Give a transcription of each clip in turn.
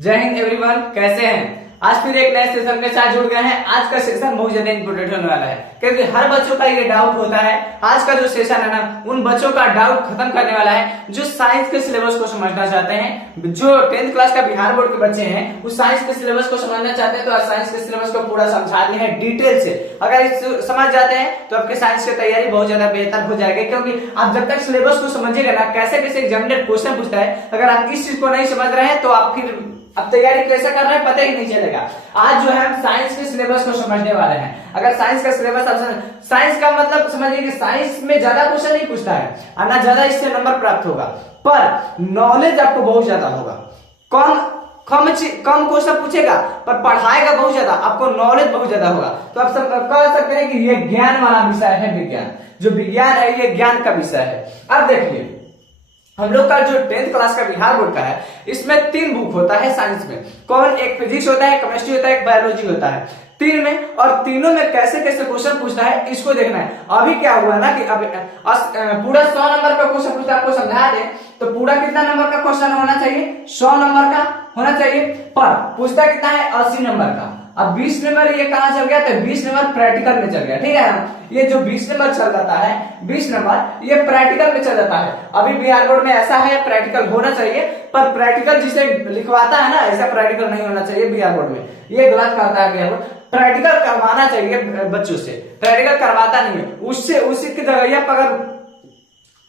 जय हिंद एवरीवन, कैसे हैं। आज फिर एक नए सेशन के साथ जुड़ गए हैं। आज का सेशन बहुत ज्यादा इंपोर्टेंट होने वाला है क्योंकि हर बच्चों का ये डाउट होता है। आज का जो सेशन है ना, उन बच्चों का डाउट खत्म करने वाला है जो साइंस के सिलेबस को समझना चाहते हैं। जो 10th क्लास का बिहार बोर्ड के बच्चे हैं वो साइंस के सिलेबस को समझना चाहते हैं, तो आज साइंस के सिलेबस को पूरा समझा दिए हैं डिटेल से। अगर इस समझ जाते हैं तो आपके साइंस की तैयारी बहुत ज्यादा बेहतर हो जाएगी, क्योंकि आप जब तक सिलेबस को समझिएगा ना, कैसे कैसे एग्जामिनर क्वेश्चन पूछता है, अगर आप इस चीज को नहीं समझ रहे हैं तो आप फिर अब तैयारी कैसे कर रहे हैं पता ही नहीं चलेगा। आज जो है हम साइंस के सिलेबस को समझने वाले हैं। अगर साइंस का सिलेबस साइंस का मतलब समझिए कि साइंस में ज्यादा क्वेश्चन नहीं पूछता है, ना ज्यादा इससे नंबर प्राप्त होगा, पर नॉलेज आपको बहुत ज्यादा होगा। कम क्वेश्चन पूछेगा पर पढ़ाएगा बहुत ज्यादा, आपको नॉलेज बहुत ज्यादा होगा। तो आप सब कह सकते हैं कि ये ज्ञान वाला विषय है। विज्ञान जो विज्ञान है ये ज्ञान का विषय है। अब देखिए, हम लोग का जो 10th क्लास का बिहार बोर्ड का है, इसमें 3 बुक होता है साइंस में। कौन? एक फिजिक्स होता है, केमिस्ट्री होता है, एक बायोलॉजी होता है। 3 में, और तीनों में कैसे कैसे क्वेश्चन पूछता है इसको देखना है। अभी क्या हुआ ना कि अब पूरा 100 नंबर का क्वेश्चन पूछता है, आपको समझा दे तो पूरा कितना नंबर का क्वेश्चन होना चाहिए? 100 नंबर का होना चाहिए, पर पूछता कितना है? 80 नंबर का। अब 20 नंबर ये कहां चल गया? तो 20 नंबर प्रैक्टिकल में चल गया। ठीक है ना, ये जो 20 नंबर चल जाता है, 20 नंबर ये प्रैक्टिकल में चल जाता है। अभी बिहार बोर्ड में ऐसा है, प्रैक्टिकल होना चाहिए, पर प्रैक्टिकल जिसे लिखवाता है ना, ऐसा प्रैक्टिकल नहीं होना चाहिए बिहार बोर्ड में। ये गलत करता है बिहार बोर्ड। प्रैक्टिकल करवाना चाहिए बच्चों से, प्रैक्टिकल करवाता नहीं है। उससे उसी की जगह अगर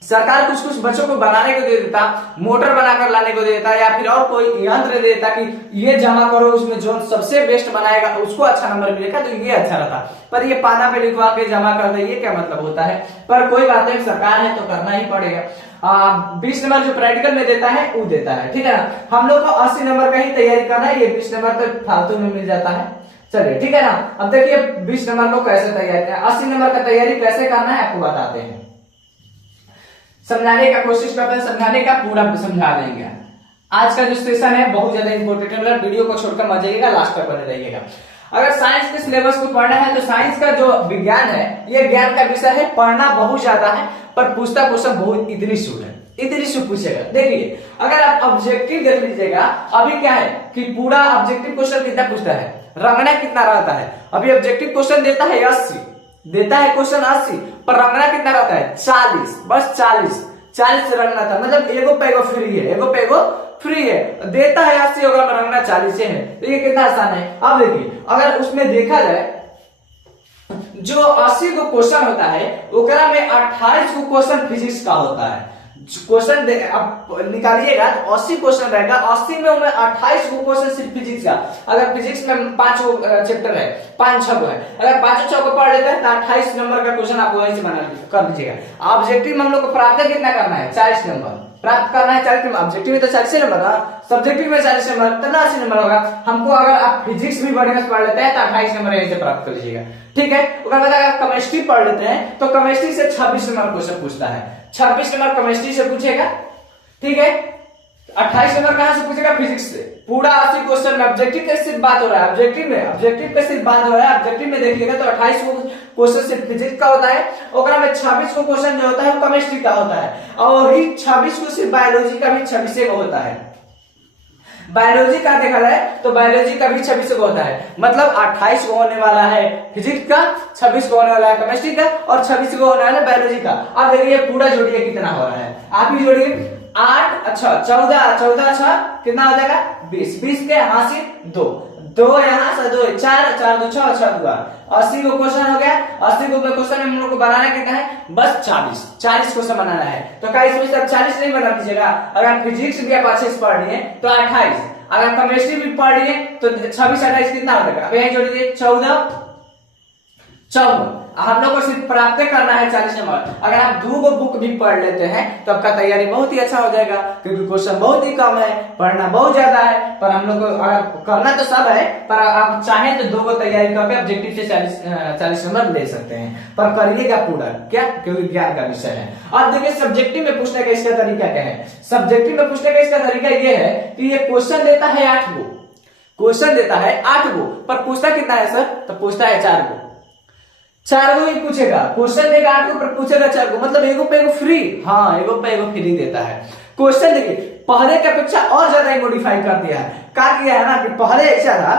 सरकार कुछ कुछ बच्चों को बनाने को दे देता, मोटर बनाकर लाने को दे देता, या फिर और कोई यंत्र दे देता कि ये जमा करो, उसमें जो सबसे बेस्ट बनाएगा उसको अच्छा नंबर मिलेगा, तो ये अच्छा रहता। पर ये पाना पे लिखवा के जमा कर दे, ये क्या मतलब होता है? पर कोई बात नहीं, सरकार है तो करना ही पड़ेगा। 20 नंबर जो प्रैक्टिकल में देता है वो देता है। ठीक है ना, हम लोग को 80 नंबर का ही तैयारी करना है। ये 20 नंबर तो फालतू में मिल जाता है। चलिए ठीक है ना। अब देखिए 20 नंबर को कैसे तैयारी करना है, 80 नंबर का तैयारी कैसे करना है आपको बताते हैं। समझाने का कोशिश करते हैं, समझाने का पूरा समझा देंगे। आज का जो सेशन है बहुत ज्यादा इंपॉर्टेंट है, वीडियो को छोड़कर मत जाइएगा, लास्ट तक बने रहिएगा। अगर साइंस के सिलेबस को पढ़ना है तो साइंस का जो विज्ञान है ये ज्ञान का विषय है। पढ़ना बहुत ज्यादा है पर पूछता क्वेश्चन बहुत इतनी सूट है, इतनी सूट पूछेगा। देखिए अगर आप ऑब्जेक्टिव देख लीजिएगा, अभी क्या है कि पूरा ऑब्जेक्टिव क्वेश्चन कितना पूछता है, रंगना कितना रहता है। अभी ऑब्जेक्टिव क्वेश्चन देता है 80, देता है क्वेश्चन 80, पर रंगना कितना रहता है? 40, बस 40 से रंगना था। मतलब एगो पे एगो फ्री है, एगो पे एगो फ्री है। देता है 80 होगा, रंगना 40 से है, तो ये कितना आसान है। अब देखिए अगर उसमें देखा जाए जो 80 को क्वेश्चन होता है, ओकरा में 28 को क्वेश्चन फिजिक्स का होता है। क्वेश्चन आप निकालिएगा तो 80 क्वेश्चन रहेगा, 80 में उनमें 28 को क्वेश्चन सिर्फ फिजिक्स का। अगर फिजिक्स में 5 चैप्टर है, 5-6 है, अगर 5-6 को पढ़ लेते हैं तो 28 नंबर का क्वेश्चन आपको वहीं से बना कर लीजिएगा। ऑब्जेक्टिव में हम लोग को प्राप्त कितना करना है? 40 नंबर प्राप्त करना है। 40 नंबर ऑब्जेक्टिव में तो 40 नंबर ना, सब्जेक्टिव में 40 नंबर, तो 80 नंबर होगा हमको। अगर आप फिजिक्स भी बढ़िया से पढ़ लेते हैं तो 28 नंबर यहीं से प्राप्त कर लीजिएगा। ठीक है, उसके बाद अगर केमिस्ट्री पढ़ लेते हैं तो केमिस्ट्री से 26 नंबर क्वेश्चन पूछता है, 26 नंबर केमिस्ट्री से पूछेगा। ठीक है, 28 नंबर कहां से पूछेगा? फिजिक्स से। पूरा 80 क्वेश्चन में ऑब्जेक्टिव का सिर्फ बात हो रहा है, ऑब्जेक्टिव का सिर्फ बात हो रहा है। ऑब्जेक्टिव में देखिएगा तो 28 क्वेश्चन सिर्फ फिजिक्स का होता है, और में 26 को क्वेश्चन जो होता है वो केमिस्ट्री का होता है, और वही 26 को सिर्फ बायोलॉजी का भी 26 को होता है। बायोलॉजी का देखा जाए तो बायोलॉजी का भी 26 को होता है। मतलब 28 को होने वाला है फिजिक्स का, 26 को होने वाला है केमिस्ट्री का, और 26 को होने वाला है बायोलॉजी का। अब देखिए पूरा जोड़िए कितना हो रहा है, आप ही जोड़िए। 8 अच्छा 14 अच्छा कितना हो जाएगा? 20 के यहाँ से 2 यहाँ से 2, 4 2 6 6 2 80 को क्वेश्चन हो गया। 80 को क्वेश्चन में हम लोग को बनाना कितना है? बस 40 क्वेश्चन बनाना है। तो क्या इसमें सिर्फ 40 नहीं बना दीजिएगा। अगर फिजिक्स भी आप अच्छे से पढ़ लिए तो 28, अगर केमिस्ट्री भी पढ़ लिए तो 26 28 कितना हो जाएगा? अब यही जोड़ दीजिए 14 हम लोग को सिर्फ प्राप्त करना है 40 नंबर। अगर आप 2 बुक भी पढ़ लेते हैं तो आपका तैयारी बहुत ही अच्छा हो जाएगा, क्योंकि क्वेश्चन बहुत ही कम है, पढ़ना बहुत ज्यादा है। पर हम लोग को अगर करना तो सब है, पर आप चाहें तो 2 तैयारी करके ऑब्जेक्टिव से 40 नंबर ले सकते हैं, पर करिएगा पूरा। क्या? क्योंकि ज्ञान का विषय है। और देखिए सब्जेक्टिव में पूछने का इसका तरीका क्या है। सब्जेक्टिव में पूछने का इसका तरीका यह है कि ये क्वेश्चन देता है 8 गो, क्वेश्चन देता है 8 गो, पर पूछता कितना है सर? तो पूछता है 4 गो। 4 गो ही पूछेगा, क्वेश्चन देगा 8 गो पर पूछेगा 4 गो, मतलब एगो पे एगो फ्री। हाँ, एगो पे एगो फ्री देता है। क्वेश्चन देखिए पहले की अपेक्षा और ज्यादा ही मॉडिफाई कर दिया है। क्या किया है ना कि पहले ऐसा था,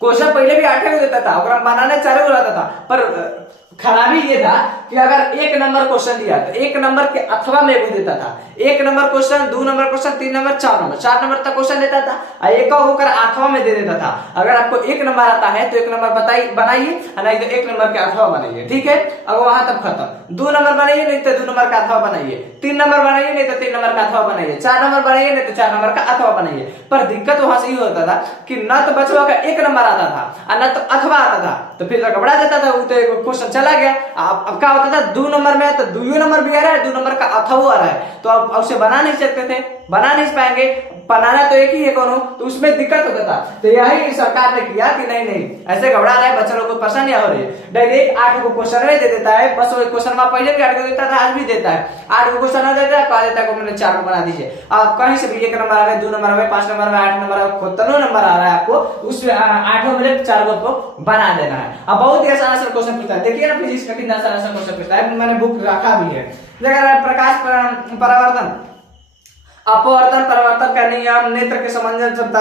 क्वेश्चन पहले भी 8 को देता था और बनाने 4 को रहता था, पर खराबी ये था कि अगर 1 नंबर क्वेश्चन दिया तो 1 नंबर के अथवा में भी देता था। 1 number question, 2 number question, 3 number, 4 number तक क्वेश्चन देता था और एक होकर अथवा में दे देता था। अगर आपको 1 नंबर आता है तो 1 नंबर बनाइए, नहीं तो 1 नंबर के अथवा बनाइए, ठीक है। अब वहां तक खत्म। 2 नंबर बनाइए, नहीं तो 2 नंबर का अथवा बनाइए। 3 नंबर बनाइए, नहीं तो 3 नंबर का अथवा बनाइए। 4 नंबर बनाइए, नहीं तो 4 नंबर का अथवा बनाइए। पर दिक्कत वहां से ये होता था कि न तो बचवा का 1 नंबर आता था और न तो अथवा आता था, तो फिर तो घबरा जाता था, क्वेश्चन चला गया। अब क्या होता था, 2 नंबर में तो 2 नंबर भी आ रहा है, 2 नंबर का अथवा आ रहा है, तो अब उसे बना नहीं सकते थे, बना नहीं पाएंगे, बनाना तो एक ही है कोनो, तो उसमें दिक्कत होता था। तो यही सरकार ने किया कि नहीं ऐसे घबरा रहे बच्चे लोग को परेशानियां हो रही है, डायरेक्ट 8 को क्वेश्चन में दे देता है। बस वो क्वेश्चन में पहले भी 8 को देता था, आज भी देता है। 8 को क्वेश्चन देता है, कहा देता है मैंने 4 को बना दीजिए। आप कहीं से भी 1 नंबर आ गए, 2 नंबर आ गए, 5 नंबर में, 8 नंबर, 9 नंबर आ रहा है आपको, उस 8 में 4 को आपको बना देना है। अब बहुत ही आसान आसान क्वेश्चन पूछता है, देखिए ना फिजिक्स का कितना आसान आसान क्वेश्चन पूछता है। मैंने बुक रखा भी है। प्रकाश परावर्तन, अपवर्तन, परिवर्तन का नियम, नेत्र के समंजसता,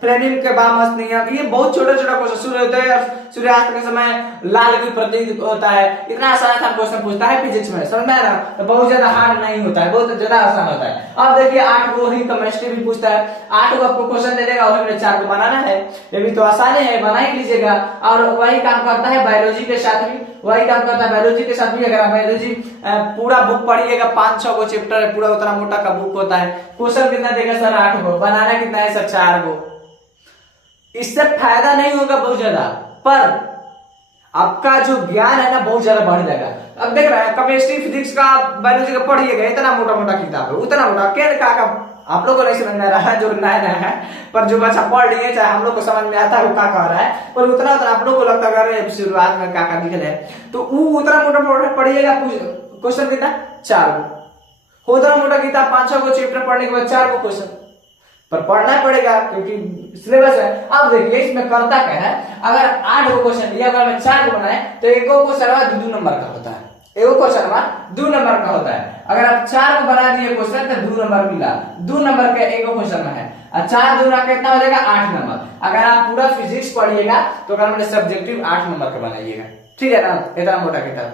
फ्लेमिंग के बामस नियम, ये बहुत छोटा छोटा क्वेश्चन। सूर्योदय और सूर्यास्त के समय लाल की प्रतीक होता है। इतना आसान आसान क्वेश्चन पूछता है फिजिक्स में, समझ में आया ना। तो बहुत ज्यादा हार्ड नहीं होता है, बहुत ज्यादा आसान होता है। अब देखिए 8 को ही केमिस्ट्री भी पूछता है। 8 को आपको क्वेश्चन दे देगा और हमने 4 को बनाना है, ये भी तो आसान है, बना ही लीजिएगा। और वही काम करता है बायोलॉजी के साथ भी, वही काम करता है बायोलॉजी के साथ भी। अगर आप बायोलॉजी पूरा बुक पढ़िएगा, 5-6 को चैप्टर है, पूरा उतना मोटा का बुक होता है। क्वेश्चन कितना देगा सर? 8 को। बनाना कितना है सर? 4 को। इससे फायदा नहीं होगा बहुत ज्यादा, पर आपका जो ज्ञान है ना बहुत ज्यादा बढ़ जाएगा। अब देख रहे हैं केमिस्ट्री, फिजिक्स का, बायोलॉजी का पढ़िएगा, इतना मोटा मोटा किताब है, उतना मोटा क्या आप लोग को नहीं समझ में आ रहा है, जो नया है, पर जो बच्चा पढ़ लिए, चाहे हम लोग को समझ में आता है वो क्या कह रहा है, पर उतना उतना आप लोग को लगता है शुरुआत में क्या लिख रहे हैं, तो वो उतना मोटा पढ़िएगा। क्वेश्चन कितना? 4 को। उतना मोटा किताब 5-6 को चैप्टर पढ़ने के बाद 4 को क्वेश्चन, पर पढ़ना पड़ेगा क्योंकि सिलेबस है। अब देखिए इसमें करता क्या है, अगर 8 को क्वेश्चन दिया, अगर मैं 4 को बनाए तो एक क्वेश्चन 2 नंबर का होता है, एक क्वेश्चन 2 नंबर का होता है। अगर आप 4 को बना दिए क्वेश्चन तो 2 नंबर मिला, 2 नंबर का एक क्वेश्चन है, और 4 दूना कितना हो जाएगा? 8 नंबर। अगर आप पूरा फिजिक्स पढ़िएगा तो अगर मैंने सब्जेक्टिव 8 नंबर का बनाइएगा, ठीक है ना, इतना मोटा किताब,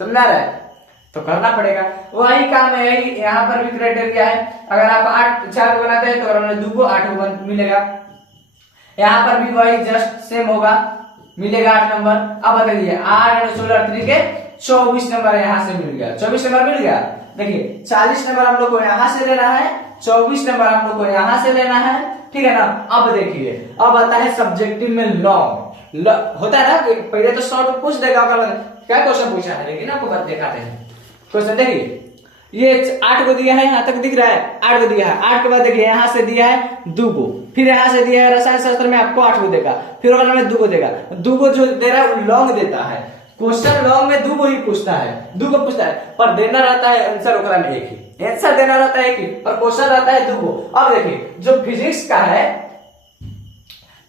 समझा रहा है, तो करना पड़ेगा। वही काम है, यही यहाँ पर भी क्राइटेरिया है। अगर आप 4 को बनाते हैं तो अगर 2 को 8 को मिलेगा, यहाँ पर भी वही जस्ट सेम होगा, मिलेगा 8 नंबर। अब बताइए 8 और 16 के 24 नंबर यहाँ से मिल गया, 24 नंबर मिल गया। देखिए 40 नंबर हम लोग को यहाँ से लेना है, 24 नंबर हम लोग को यहाँ से लेना है, ठीक है ना। अब देखिए अब आता है सब्जेक्टिव में लॉन्ग होता है ना, पहले तो शॉर्ट पूछ देगा, क्या क्वेश्चन पूछा है, लेकिन आपको बात दिखाते हैं क्वेश्चन। देखिए ये 8 को दिया है, यहाँ तक दिख रहा है, 8 को दिया है। 8 के बाद देखिए यहाँ से दिया है 2 को, फिर यहाँ से दिया है रसायन शास्त्र में आपको 8 को देगा, फिर अगर में 2 को देगा। 2 को जो दे रहा है वो लॉन्ग देता है, क्वेश्चन लॉन्ग में 2 को ही पूछता है, 2 को पूछता है, पर देना रहता है आंसर ओकरा में एक ही, आंसर देना रहता है एक ही, और क्वेश्चन रहता है 2 को। अब देखिए जो फिजिक्स का है,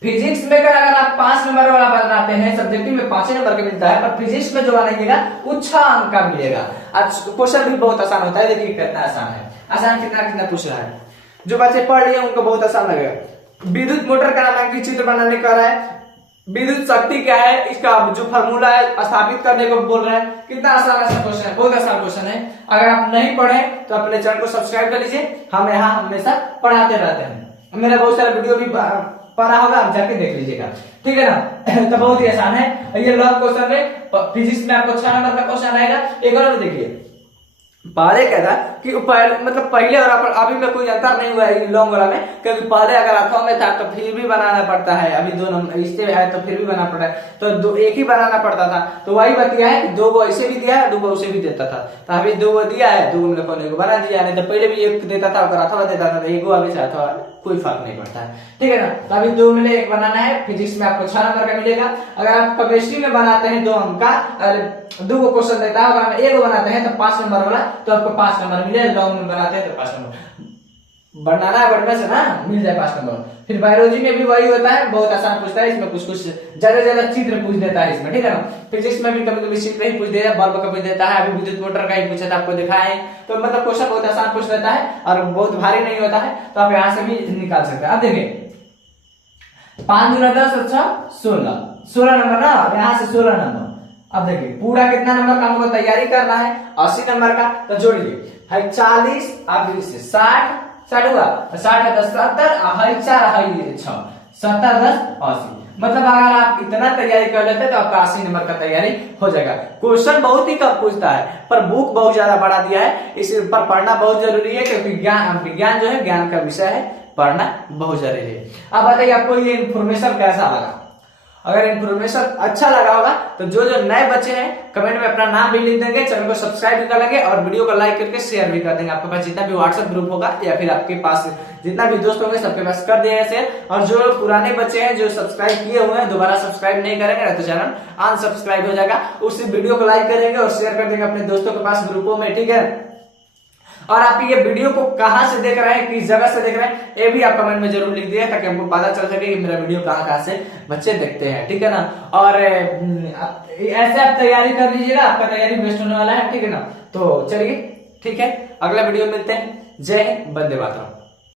फिजिक्स में अगर आप 5 नंबर वाला बनाते हैं, सब्जेक्टिव में 5 नंबर का मिलता है, पर फिजिक्स में जो बनाइएगा वो 6 अंक का मिलेगा। आज क्वेश्चन भी बहुत आसान होता है, देखिए कितना आसान है, आसान कितना पूछ रहा है, जो बच्चे पढ़ लिए उनको बहुत आसान लगेगा। विद्युत मोटर का नामांकित चित्र बनाने का रहा है, विद्युत शक्ति क्या है, इसका जो फार्मूला है स्थापित करने को बोल रहा है। कितना आसान क्वेश्चन है, बहुत आसान क्वेश्चन है। अगर आप नहीं पढ़े तो अपने चैनल को सब्सक्राइब कर लीजिए, हम यहाँ हमेशा पढ़ाते रहते हैं, मेरा बहुत सारा वीडियो भी पढ़ा होगा, आप जाके देख लीजिएगा, ठीक है ना। तो बहुत ही आसान है ये लॉन्ग क्वेश्चन में। फिजिक्स में आपको 6 नंबर का क्वेश्चन आएगा। एक और देखिए पहले क्या था कि मतलब पहले और अभी में कोई अंतर नहीं हुआ है लॉन्ग वाला में, क्योंकि पहले अगर अथवा में था तो फिर भी बनाना पड़ता है, अभी 2 नंबर इससे है तो फिर भी बनाना पड़ता है, तो एक ही बनाना पड़ता था। तो वही बतिया है कि 2 को ऐसे भी दिया है, 2 को उसे भी देता था, तो अभी 2 को दिया है, 2 को बना दिया, नहीं तो पहले भी 1 देता था, अथवा देता था, 1 अभी से अथवा कोई फर्क नहीं पड़ता है, ठीक है ना। तो अभी 2 मिले 1 बनाना है। फिजिक्स में आपको 6 नंबर का मिलेगा। अगर आप केमिस्ट्री में बनाते हैं 2 अंक का, 2 को क्वेश्चन देता है, अगर 1 बनाते हैं तो 5 नंबर वाला, तो आपको 5 नंबर मिले, लॉन्ग में बनाते हैं तो 5 नंबर। बनाना है बढ़िया से ना, मिल जाए 5 नंबर। फिर बायोलॉजी में भी वही होता है, बहुत आसान पूछता है, इसमें कुछ कुछ ज्यादा चित्र पूछ देता है इसमें, ठीक है ना। फिजिक्स में भी कभी कभी चित्र ही पूछ देता है, बल्ब का पूछ देता है, अभी विद्युत मोटर का ही पूछा था, आपको दिखाए। तो मतलब क्वेश्चन बहुत आसान पूछ देता है और बहुत भारी नहीं होता है, तो आप यहाँ से भी निकाल सकते हैं। अब देखिए 5 दूना 10 अच्छा 16 नंबर ना, यहाँ से 16 नंबर। अब देखिए पूरा कितना नंबर का हमको तैयारी करना है, 80 नंबर का। तो जोड़िए है 40, अब इसे 60 हुआ, 60 10 70, है 4 है 6 70 10 80। मतलब अगर आप इतना तैयारी कर लेते तो आपका 80 नंबर का तैयारी हो जाएगा। क्वेश्चन बहुत ही कम पूछता है, पर बुक बहुत ज्यादा बढ़ा दिया है, इस पर पढ़ना बहुत जरूरी है, क्योंकि विज्ञान जो है ज्ञान का विषय है, पढ़ना बहुत जरूरी है। अब बताइए आपको ये इन्फॉर्मेशन कैसा लगा। अगर इन्फॉर्मेशन अच्छा लगा होगा तो जो जो नए बच्चे हैं कमेंट में अपना नाम भी लिख देंगे, चैनल को सब्सक्राइब भी कर लेंगे और वीडियो को लाइक करके शेयर भी कर देंगे। आपके पास जितना भी व्हाट्सएप ग्रुप होगा या फिर आपके पास जितना भी दोस्त होंगे सबके पास कर दिया शेयर। और जो पुराने बच्चे हैं जो सब्सक्राइब किए हुए हैं दोबारा सब्सक्राइब नहीं करेंगे ना तो चैनल अनसब्सक्राइब हो जाएगा। उसी वीडियो को लाइक करेंगे और शेयर कर देंगे अपने दोस्तों के पास ग्रुपों में, ठीक है। और आप ये वीडियो को कहां से देख रहे हैं, किस जगह से देख रहे हैं, ये भी आप कमेंट में जरूर लिख दिए ताकि हमको पता चल सके कि मेरा वीडियो कहां से बच्चे देखते हैं, ठीक है ना। और ऐसे आप तैयारी कर लीजिएगा, आपका तैयारी बेस्ट होने वाला है, ठीक है ना। तो चलिए ठीक है, अगला वीडियो मिलते हैं। जय हिंद, वंदे मातरम।